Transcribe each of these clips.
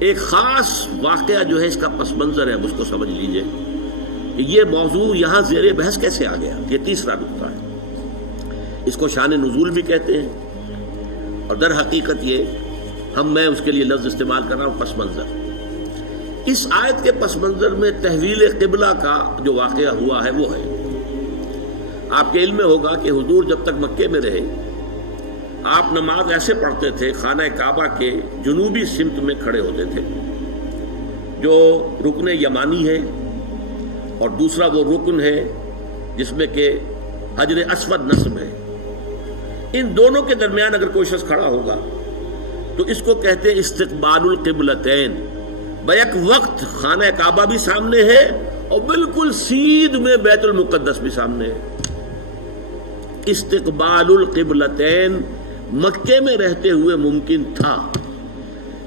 ایک خاص واقعہ جو ہے اس کا پس منظر ہے، اس کو سمجھ لیجئے کہ یہ موضوع یہاں زیر بحث کیسے آ گیا۔ یہ تیسرا نقطہ ہے، اس کو شان نزول بھی کہتے ہیں، اور در حقیقت یہ میں اس کے لیے لفظ استعمال کر رہا ہوں پس منظر۔ اس آیت کے پس منظر میں تحویل قبلہ کا جو واقعہ ہوا ہے وہ ہے، آپ کے علم میں ہوگا کہ حضور جب تک مکے میں رہے آپ نماز ایسے پڑھتے تھے، خانہ کعبہ کے جنوبی سمت میں کھڑے ہوتے تھے، جو رکن یمانی ہے، اور دوسرا وہ رکن ہے جس میں کہ حجر اسود نصب ہے۔ ان دونوں کے درمیان اگر کوئی شخص کھڑا ہوگا تو اس کو کہتے ہیں استقبال القبلتین، بیک وقت خانہ کعبہ بھی سامنے ہے اور بالکل سیدھ میں بیت المقدس بھی سامنے ہے۔ استقبال القبلتین مکے میں رہتے ہوئے ممکن تھا،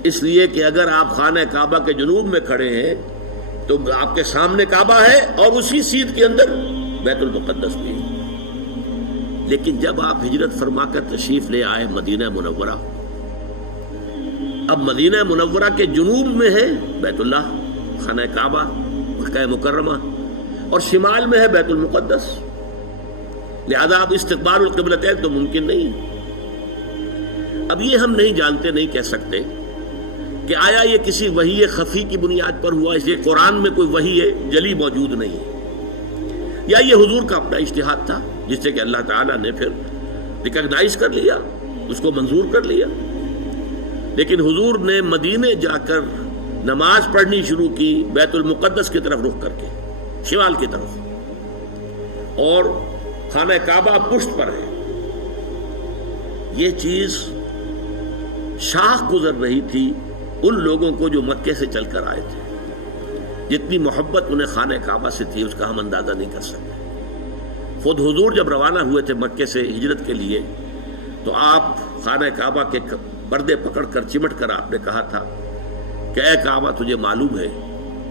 اس لیے کہ اگر آپ خانہ کعبہ کے جنوب میں کھڑے ہیں تو آپ کے سامنے کعبہ ہے اور اسی سیدھ کے اندر بیت المقدس بھی ہے۔ لیکن جب آپ ہجرت فرما کر تشریف لے آئے مدینہ منورہ، اب مدینہ منورہ کے جنوب میں ہے بیت اللہ، خانہ کعبہ، مکہ مکرمہ، اور شمال میں ہے بیت المقدس، لہذا اب استقبال القبلتین تو ممکن نہیں۔ اب یہ ہم نہیں جانتے، نہیں کہہ سکتے کہ آیا یہ کسی وحی خفی کی بنیاد پر ہوا، اس لیے قرآن میں کوئی وحی جلی موجود نہیں ہے، یا یہ حضور کا اپنا اجتہاد تھا جس سے کہ اللہ تعالیٰ نے پھر ریکگنائز کر لیا، اس کو منظور کر لیا۔ لیکن حضور نے مدینے جا کر نماز پڑھنی شروع کی بیت المقدس کی طرف رخ کر کے، شمال کی طرف، اور خانہ کعبہ پشت پر ہے۔ یہ چیز شاخ گزر رہی تھی ان لوگوں کو جو مکے سے چل کر آئے تھے، جتنی محبت انہیں خانہ کعبہ سے تھی اس کا ہم اندازہ نہیں کر سکتے۔ خود حضور جب روانہ ہوئے تھے مکے سے ہجرت کے لیے تو آپ خانہ کعبہ کے پردے پکڑ کر چمٹ کر آپ نے کہا تھا کہ اے کعبہ تجھے معلوم ہے،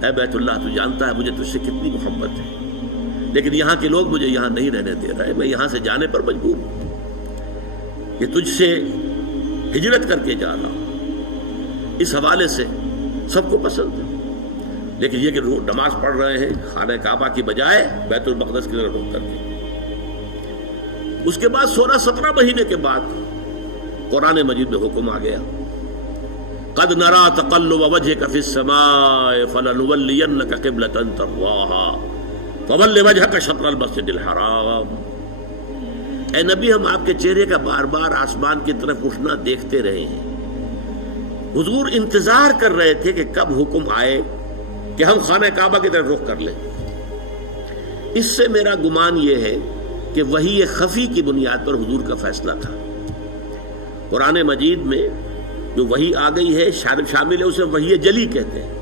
اے بیت اللہ تو جانتا ہے مجھے تجھ سے کتنی محبت ہے، لیکن یہاں کے لوگ مجھے یہاں نہیں رہنے دے رہے، میں یہاں سے جانے پر مجبور ہوں، یہ تجھ سے ہجرت کر کے جا رہا ہوں۔ اس حوالے سے سب کو پسند ہے، لیکن یہ کہ نماز پڑھ رہے ہیں خانہ کعبہ کی بجائے بیت المقدس کی طرف رخ کر کے۔ اس کے بعد 16-17 مہینے کے بعد قرآن مجید میں حکم آ گیا، قد نرى تقلب وجهك في السماء فلنولينك قبلة ترضاها فول وجهك شطر المسجد الحرام۔ اے نبی، ہم آپ کے چہرے کا بار بار آسمان کی طرف اٹھنا دیکھتے رہے ہیں۔ حضور انتظار کر رہے تھے کہ کب حکم آئے کہ ہم خانہ کعبہ کی طرف رخ کر لیں۔ اس سے میرا گمان یہ ہے کہ وحی خفی کی بنیاد پر حضور کا فیصلہ تھا۔ قرآن مجید میں جو وحی آ گئی ہے شامل ہے، اسے وحی جلی کہتے ہیں،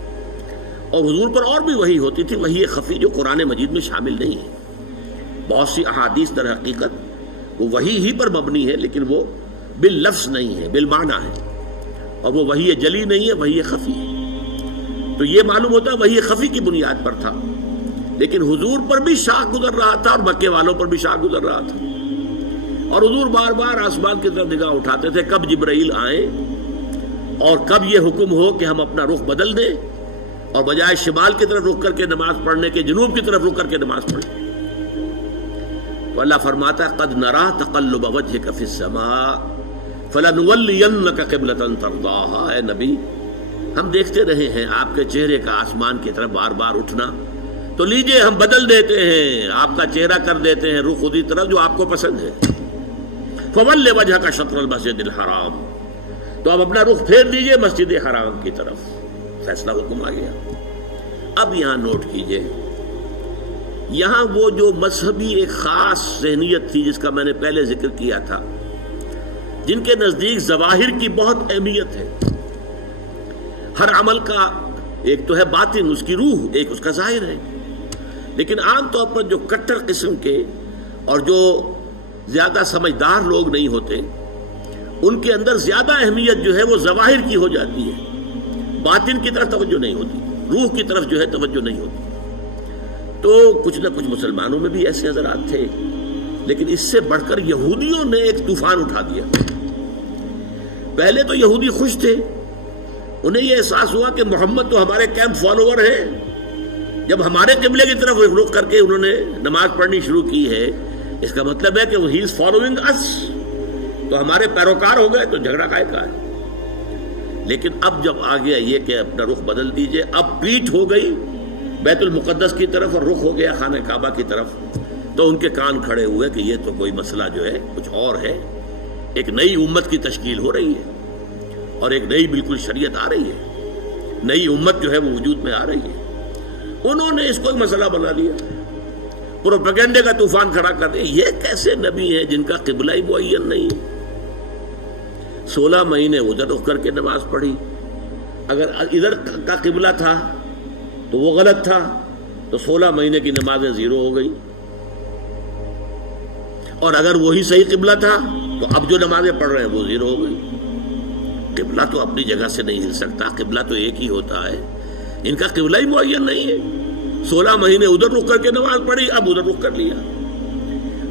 اور حضور پر اور بھی وحی ہوتی تھی، وحی خفی جو قرآن مجید میں شامل نہیں ہے۔ بہت سی احادیث در حقیقت وہ وحی ہی پر مبنی ہے، لیکن وہ باللفظ نہیں ہے، بالمعنی ہے، اور وہ وحی جلی نہیں ہے، وحی خفی ہے۔ تو یہ معلوم ہوتا ہے وحی خفی کی بنیاد پر تھا، لیکن حضور پر بھی شاخ گزر رہا تھا اور مکے والوں پر بھی شاخ گزر رہا تھا، اور حضور بار بار آسمان کی طرف نگاہ اٹھاتے تھے کب جبرائیل آئیں اور کب یہ حکم ہو کہ ہم اپنا رخ بدل دیں اور بجائے شمال کی طرف رخ کر کے نماز پڑھنے کے جنوب کی طرف رخ کر کے نماز پڑھیں۔ اللہ فرماتا ہے قد نرى تقلب وجهك في السماء فلنولينك قبلة ترضاها۔ اے نبی، ہم دیکھتے رہے ہیں آپ کے چہرے کا آسمان کی طرف بار بار اٹھنا، تو لیجئے ہم بدل دیتے ہیں، آپ کا چہرہ کر دیتے ہیں رخ اسی طرف جو آپ کو پسند ہے۔ فول وجهك شطر المسجد الحرام، تو اب اپنا رخ پھیر دیجئے مسجد حرام کی طرف۔ فیصلہ حکم آ گیا۔ اب یہاں نوٹ کیجئے، یہاں وہ جو مذہبی ایک خاص ذہنیت تھی جس کا میں نے پہلے ذکر کیا تھا، جن کے نزدیک ظواہر کی بہت اہمیت ہے، ہر عمل کا ایک تو ہے باطن، اس کی روح، ایک اس کا ظاہر ہے، لیکن عام طور پر جو کٹر قسم کے اور جو زیادہ سمجھدار لوگ نہیں ہوتے، ان کے اندر زیادہ اہمیت جو ہے وہ ظواہر کی ہو جاتی ہے، باطن کی طرف توجہ نہیں ہوتی، روح کی طرف جو ہے توجہ نہیں ہوتی۔ تو کچھ نہ کچھ مسلمانوں میں بھی ایسے حضرات تھے، لیکن اس سے بڑھ کر یہودیوں نے ایک طوفان اٹھا دیا۔ پہلے تو یہودی خوش تھے انہیں یہ احساس ہوا کہ محمد تو ہمارے کیمپ فالوور ہیں. جب ہمارے قبلے کی طرف رخ کر کے انہوں نے نماز پڑھنی شروع کی ہے، اس کا مطلب ہے کہ ہی از فالوئنگ اس، تو ہمارے پیروکار ہو گئے، تو جھگڑا کائے کا ہے. لیکن اب جب آ گیا یہ کہ اپنا رخ بدل دیجئے، اب پیٹھ ہو گئی بیت المقدس کی طرف اور رخ ہو گیا خانہ کعبہ کی طرف، تو ان کے کان کھڑے ہوئے کہ یہ تو کوئی مسئلہ جو ہے کچھ اور ہے. ایک نئی امت کی تشکیل ہو رہی ہے اور ایک نئی بالکل شریعت آ رہی ہے، نئی امت جو ہے وہ وجود میں آ رہی ہے. انہوں نے اس کو ایک مسئلہ بنا لیا، پروپیگنڈے کا طوفان کھڑا کر دیا. یہ کیسے نبی ہیں جن کا قبلہ ہی معین نہیں ہے؟ 16 مہینے ادھر رخ کر کے نماز پڑھی. اگر ادھر کا قبلہ تھا تو وہ غلط تھا، تو 16 مہینے کی نمازیں زیرو ہو گئی. اور اگر وہی صحیح قبلہ تھا تو اب جو نمازیں پڑھ رہے ہیں وہ زیرو ہو گئی. قبلہ تو اپنی جگہ سے نہیں ہل سکتا، قبلہ تو ایک ہی ہوتا ہے. ان کا قبلہ ہی معین نہیں ہے. 16 مہینے ادھر رخ کر کے نماز پڑھی، اب ادھر رخ کر لیا.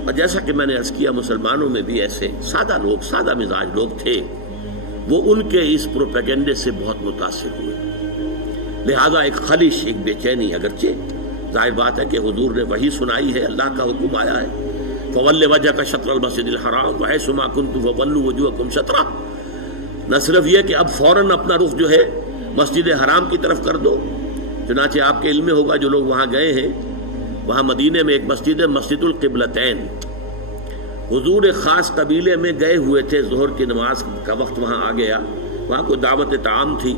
اور جیسا کہ میں نے عرض کیا، مسلمانوں میں بھی ایسے سادہ لوگ، سادہ مزاج لوگ تھے، وہ ان کے اس پروپیگنڈے سے بہت متاثر ہوئے. لہذا ایک خلش، ایک بے چینی، اگرچہ ظاہر بات ہے کہ حضور نے وحی سنائی ہے، اللہ کا حکم آیا ہے فَوَلِّ وَجْهَكَ شَطْرَ الْمَسْجِدِ الْحَرَامِ وَحَيْثُ مَا كُنتُمْ فَوَلُّوا وُجُوهَكُمْ شَطْرَهُ. نہ صرف یہ کہ اب فوراً اپنا رخ جو ہے مسجد حرام کی طرف کر دو، چنانچہ آپ کے علم میں ہوگا جو لوگ وہاں گئے ہیں، وہاں مدینے میں ایک مسجد ہے، مسجد القبلتین. حضور ایک خاص قبیلے میں گئے ہوئے تھے، ظہر کی نماز کا وقت وہاں آ گیا، وہاں کوئی دعوت طعام تھی،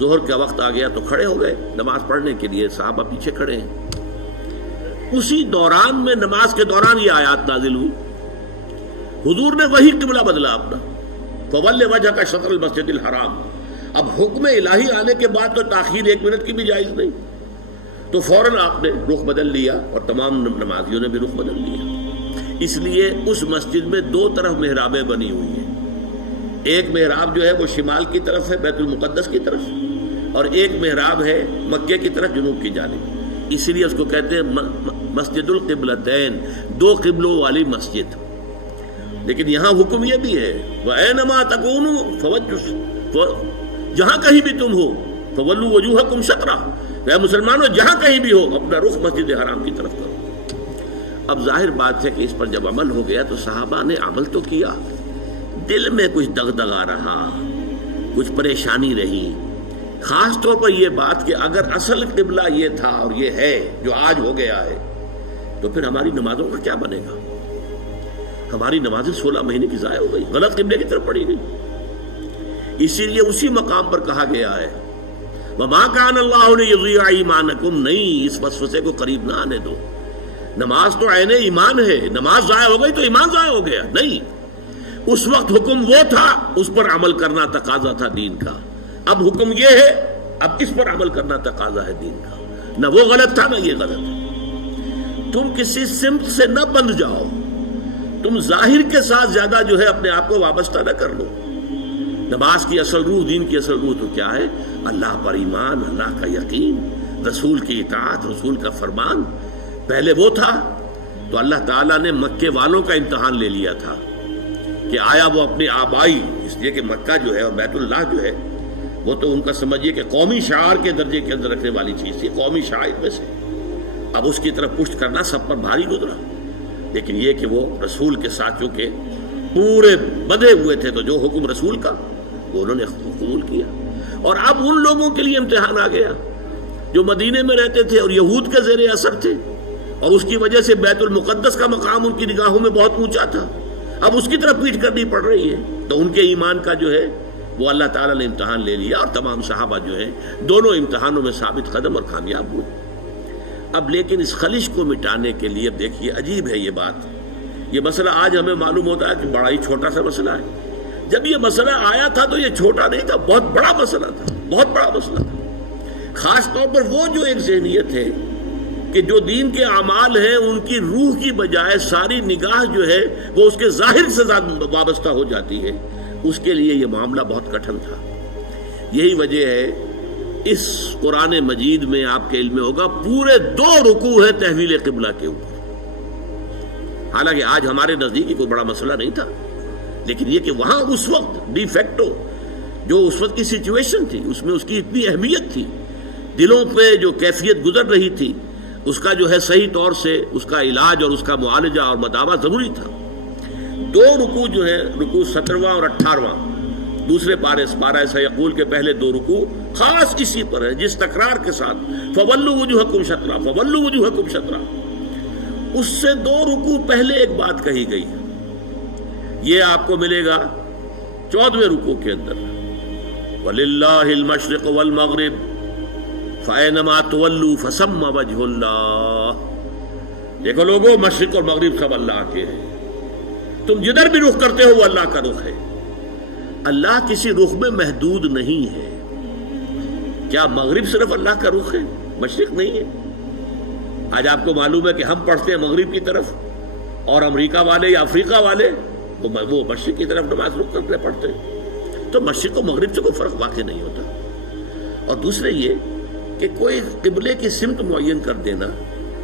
ظہر کا وقت آ گیا تو کھڑے ہو گئے نماز پڑھنے کے لیے. صحابہ پیچھے کھڑے ہیں. اسی دوران میں، نماز کے دوران یہ آیات نازل ہوئی. حضور نے وہی قبلہ بدلا اپنا، فَوَلِّ وَجْهَكَ شَطْرَ الْمَسْجِدِ الْحَرَامِ. اب حکم الہی آنے کے بعد تو تاخیر 1 منٹ کی بھی جائز نہیں، تو فوراً آپ نے رخ بدل لیا اور تمام نمازیوں نے بھی رخ بدل لیا. اس لیے اس مسجد میں 2 طرف محرابیں بنی ہوئی ہیں. ایک محراب جو ہے وہ شمال کی طرف ہے، بیت المقدس کی طرف، اور ایک محراب ہے مکے کی طرف، جنوب کی جانب. اسی لیے اس کو کہتے ہیں مسجد القبلتین، 2 قبلوں والی مسجد. لیکن یہاں حکم یہ بھی ہے وَأَيْنَمَا تَكُونُوا فَوَجُّوا، جہاں کہیں بھی تم ہو فَوَلُّوا وُجُوهَكُمْ شَطْرَهُ، اے مسلمانوں جہاں کہیں بھی ہو اپنا رخ مسجد حرام کی طرف کرو. اب ظاہر بات ہے کہ اس پر جب عمل ہو گیا تو صحابہ نے عمل تو کیا، دل میں کچھ دغدغہ رہا، کچھ پریشانی رہی. خاص طور پر یہ بات کہ اگر اصل قبلہ یہ تھا اور یہ ہے جو آج ہو گیا ہے، تو پھر ہماری نمازوں کا کیا بنے گا؟ ہماری نمازیں 16 مہینے کی ضائع ہو گئی، غلط قبلے کی طرف پڑھی گئی. اسی لیے اسی مقام پر کہا گیا ہے وَمَا كَانَ اللَّهُ لِيُضِيعَ إِيمَانَكُمْ، نہیں اس وسوسے کو قریب نہ آنے دو. نماز تو عین ایمان ہے، نماز ضائع ہو گئی تو ایمان ضائع ہو گیا نہیں. اس وقت حکم وہ تھا، اس پر عمل کرنا تقاضا تھا دین کا. اب حکم یہ ہے، اب اس پر عمل کرنا تقاضا ہے دین کا. نہ وہ غلط تھا نہ یہ غلط ہے. تم کسی سمت سے نہ بندھ جاؤ، تم ظاہر کے ساتھ زیادہ جو ہے اپنے آپ کو وابستہ نہ کر لو. نماز کی اصل روح، دین کی اصل روح تو کیا ہے؟ اللہ پر ایمان، اللہ کا یقین، رسول کی اطاعت، رسول کا فرمان. پہلے وہ تھا تو اللہ تعالیٰ نے مکے والوں کا امتحان لے لیا تھا کہ آیا وہ اپنی آبائی، اس لیے کہ مکہ جو ہے اور بیت اللہ جو ہے وہ تو ان کا سمجھیے کہ قومی شعار کے درجے کے اندر رکھنے والی چیز تھی، قومی شعائر میں سے. اب اس کی طرف پشت کرنا سب پر بھاری گزرا. لیکن یہ کہ وہ رسول کے ساتھیوں کے پورے بدے ہوئے تھے، تو جو حکم رسول کا وہ انہوں نے قبول کیا. اور اب ان لوگوں کے لیے امتحان آ گیا جو مدینے میں رہتے تھے اور یہود کے زیر اثر تھے، اور اس کی وجہ سے بیت المقدس کا مقام ان کی نگاہوں میں بہت اونچا تھا. اب اس کی طرف پیٹ کرنی پڑ رہی ہے. تو ان کے ایمان کا جو ہے وہ اللہ تعالیٰ نے امتحان لے لیا، اور تمام صحابہ جو ہیں دونوں امتحانوں میں ثابت قدم اور کامیاب ہوئے. اب لیکن اس خلش کو مٹانے کے لیے دیکھیے عجیب ہے یہ بات. یہ مسئلہ آج ہمیں معلوم ہوتا ہے کہ بڑا ہی چھوٹا سا مسئلہ ہے. جب یہ مسئلہ آیا تھا تو یہ چھوٹا نہیں تھا، بہت بڑا مسئلہ تھا، بہت بڑا مسئلہ تھا. خاص طور پر وہ جو ایک ذہنیت ہے کہ جو دین کے اعمال ہیں ان کی روح کی بجائے ساری نگاہ جو ہے وہ اس کے ظاہر سے وابستہ ہو جاتی ہے، اس کے لیے یہ معاملہ بہت کٹھن تھا. یہی وجہ ہے اس قرآن مجید میں آپ کے علم میں ہوگا پورے 2 رکوع ہیں تحویل قبلہ کے اوپر. حالانکہ آج ہمارے نزدیک کوئی بڑا مسئلہ نہیں تھا، لیکن یہ کہ وہاں اس وقت ڈی فیکٹو جو اس وقت کی سچویشن تھی اس میں اس کی اتنی اہمیت تھی، دلوں پہ جو کیفیت گزر رہی تھی اس کا جو ہے صحیح طور سے اس کا علاج اور اس کا معالجہ اور مداوع ضروری تھا۔ دو رکوع جو ہے، رکوع 17واں اور 18واں، دوسرے پارہ سیقول کے پہلے دو رکوع خاص اسی پر ہے، جس تکرار کے ساتھ فولوا وجوہکم شطرہ، فولوا وجوہکم شطرہ، اس سے دو رکوع پہلے ایک بات کہی گئی۔ یہ آپ کو ملے گا 14ویں رکوع کے اندر، وَلِلَّهِ الْمَشْرِقُ وَالْمَغْرِبُ فَأَيْنَمَا تُوَلُّوا فَثَمَّ وَجْهُ اللَّهِ۔ دیکھو لوگوں، مشرق اور مغرب سب اللہ کے ہیں، تم جدھر بھی رخ کرتے ہو وہ اللہ کا رخ ہے۔ اللہ کسی رخ میں محدود نہیں ہے۔ کیا مغرب صرف اللہ کا رخ ہے، مشرق نہیں ہے؟ آج آپ کو معلوم ہے کہ ہم پڑھتے ہیں مغرب کی طرف، اور امریکہ والے یا افریقہ والے وہ مشرق کی طرف نماز رخ کرتے پڑھتے ہیں۔ تو مشرق و مغرب سے کوئی فرق واقع نہیں ہوتا۔ اور دوسرے یہ کہ کوئی قبلے کی سمت معین کر دینا،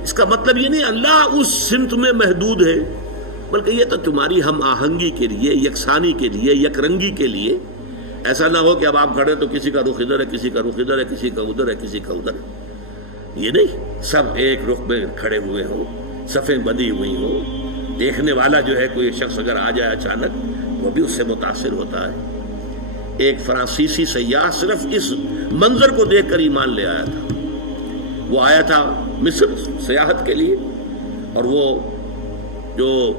اس کا مطلب یہ نہیں اللہ اس سمت میں محدود ہے، بلکہ یہ تو تمہاری ہم آہنگی کے لیے، یکسانی کے لیے، یک رنگی کے لیے۔ ایسا نہ ہو کہ اب آپ کھڑے تو کسی کا رخ ادھر ہے، کسی کا رخ ادھر ہے، کسی کا ادھر ہے، کسی کا ادھر ہے۔ یہ نہیں، سب ایک رخ میں کھڑے ہوئے ہوں، صفیں بندھی ہوئی ہوں۔ دیکھنے والا جو ہے کوئی شخص اگر آ جائے اچانک، وہ بھی اس سے متاثر ہوتا ہے۔ ایک فرانسیسی سیاح صرف اس منظر کو دیکھ کر ایمان لے آیا تھا۔ وہ آیا تھا مصر سیاحت کے لیے، اور وہ جو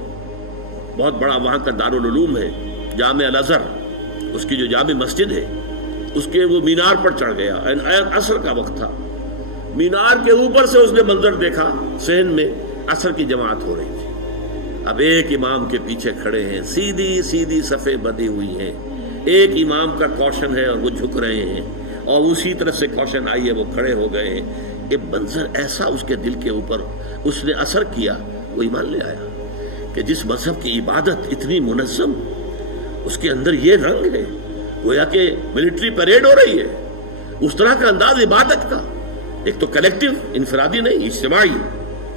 بہت بڑا وہاں کا دارالعلوم ہے جامع الازہر، اس کی جو جامع مسجد ہے، اس کے وہ مینار پر چڑھ گیا۔ عصر کا وقت تھا، مینار کے اوپر سے اس نے منظر دیکھا، صحن میں عصر کی جماعت ہو رہی تھی۔ اب ایک امام کے پیچھے کھڑے ہیں، سیدھی سیدھی صفیں بندھی ہوئی ہیں، ایک امام کا کوشن ہے اور وہ جھک رہے ہیں، اور اسی طرح سے کوشن آئی ہے، وہ کھڑے ہو گئے ہیں۔ ایک منظر ایسا اس کے دل کے اوپر اس نے اثر کیا، وہ ایمان لے آیا کہ جس مذہب کی عبادت اتنی منظم، اس کے اندر یہ رنگ ہے، گویا کہ ملٹری پریڈ ہو رہی ہے، اس طرح کا انداز عبادت کا، ایک تو کلیکٹیو، انفرادی نہیں،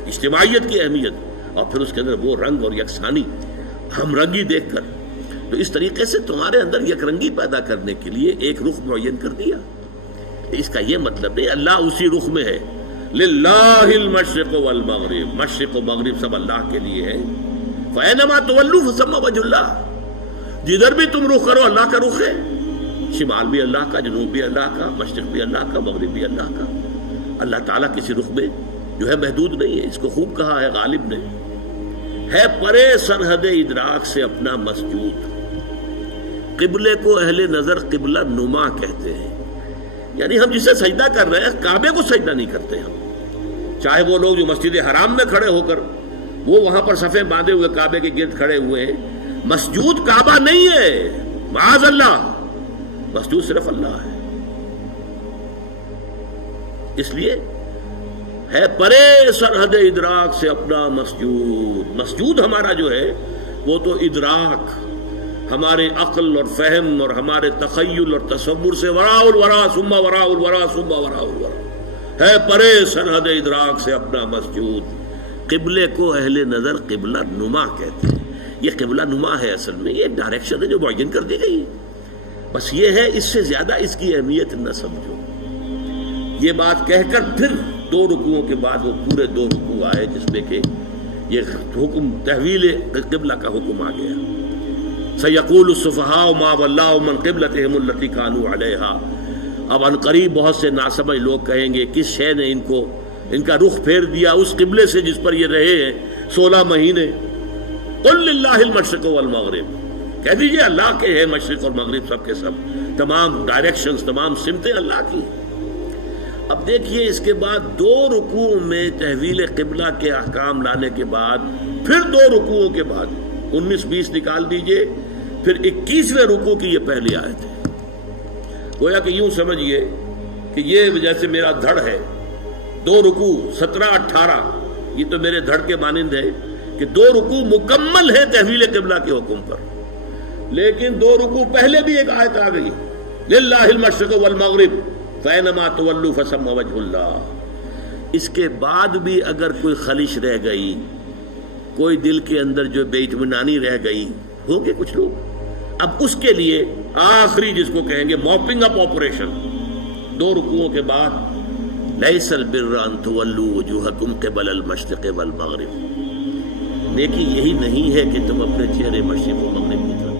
اجتماعیت کی اہمیت، اور پھر اس کے اندر وہ رنگ اور یکسانی، ہم رنگی دیکھ کر۔ تو اس طریقے سے تمہارے اندر یک رنگی پیدا کرنے کے لیے ایک رخ معین کر دیا۔ اس کا یہ مطلب نہیں اللہ اسی رخ میں ہے۔ للہ المشرق والمغرب، مشرق و مغرب سب اللہ کے لیے ہے۔ فَأَيْنَمَا تُوَلُّوا فَثَمَّ وَجْهُ اللَّهِ، جدھر بھی تم رخ کرو اللہ کا رخ ہے، شمال بھی اللہ کا، جنوب بھی اللہ کا، مشرق بھی اللہ کا، مغرب بھی اللہ کا۔ اللہ تعالیٰ کسی رخ میں جو ہے محدود نہیں ہے۔ اس کو خوب کہا ہے غالب نے، ہے پرے سرحد ادراک سے اپنا مسجود۔ قبلے کو اہل نظر قبلہ نما کہتے ہیں، یعنی ہم جسے سجدہ کر رہے ہیں کعبے کو سجدہ نہیں کرتے ہم۔ چاہے وہ لوگ جو مسجد حرام میں کھڑے ہو کر وہ وہاں پر صفیں باندھے ہوئے کعبے کے گرد کھڑے ہوئے ہیں، مسجود کعبہ نہیں ہے، معاذ اللہ، مسجود صرف اللہ ہے۔ اس لیے ہے پرے سرحد ادراک سے اپنا مسجود۔ مسجود ہمارا جو ہے وہ تو ادراک، ہمارے عقل اور فہم اور ہمارے تخیل اور تصور سے وراء الورا ثم وراء الورا ثم وراء الورا، ہے پرے سرحد ادراک سے اپنا مسجود۔ قبلے کو اہل نظر قبلہ نما کہتے ہیں۔ یہ قبلہ نما ہے، اصل میں یہ ڈائریکشن ہے جو معین کر دی گئی ہے، بس یہ ہے، اس سے زیادہ اس کی اہمیت نہ سمجھو۔ یہ بات کہہ کر پھر دو رکوعوں کے بعد وہ پورے دو رکوع آئے جس میں کہ یہ حکم تحویل قبلہ کا حکم آ گیا۔ سَيَقُولُ السُّفَهَاءُ مَا وَلَّاهُمْ عَنْ قِبْلَتِهِمُ الَّتِي كَانُوا عَلَيْهَا، اب ان قریب بہت سے ناسمجھ لوگ کہیں گے کس شے نے ان کا رخ پھیر دیا اس قبلے سے جس پر یہ رہے ہیں 16 مہینے۔ قُلْ لِلَّهِ الْمَشْرِقُ وَالْمَغْرِبُ، کہہ دیجئے اللہ کے ہیں مشرق اور مغرب، سب کے سب، تمام ڈائریکشنز، تمام سمتیں اللہ کی۔ اب دیکھیے اس کے بعد دو رکوع میں تحویل قبلہ کے احکام لانے کے بعد پھر دو رکوعوں کے بعد 19-20 نکال دیجئے، پھر 21ویں رکوع کی یہ پہلی آیت ہے۔ گویا کہ یوں سمجھیے کہ یہ جیسے میرا دھڑ ہے، دو رکوع 17-18، یہ تو میرے دھڑ کے مانند ہے کہ دو رکوع مکمل ہے تحویل قبلہ کے حکم پر، لیکن دو رکوع پہلے بھی ایک آیت آ گئی، للہ المشرق والمغرب فَأَيْنَمَا تُوَلُّوا فَثَمَّ وَجْهُ اللَّهِ۔ اس کے بعد بھی اگر کوئی خلش رہ گئی، کوئی دل کے اندر جو بے اطمینانی رہ گئی، ہوں گے کچھ لوگ، اب اس کے لیے آخری جس کو کہیں گے موپنگ اپ آپریشن، 2 رکوعوں کے بعد لیس البر ان تولوا وجوہکم قبل المشرق والمغرب، نیکی یہی نہیں ہے کہ تم اپنے چہرے مشرق و مغرب کی طرف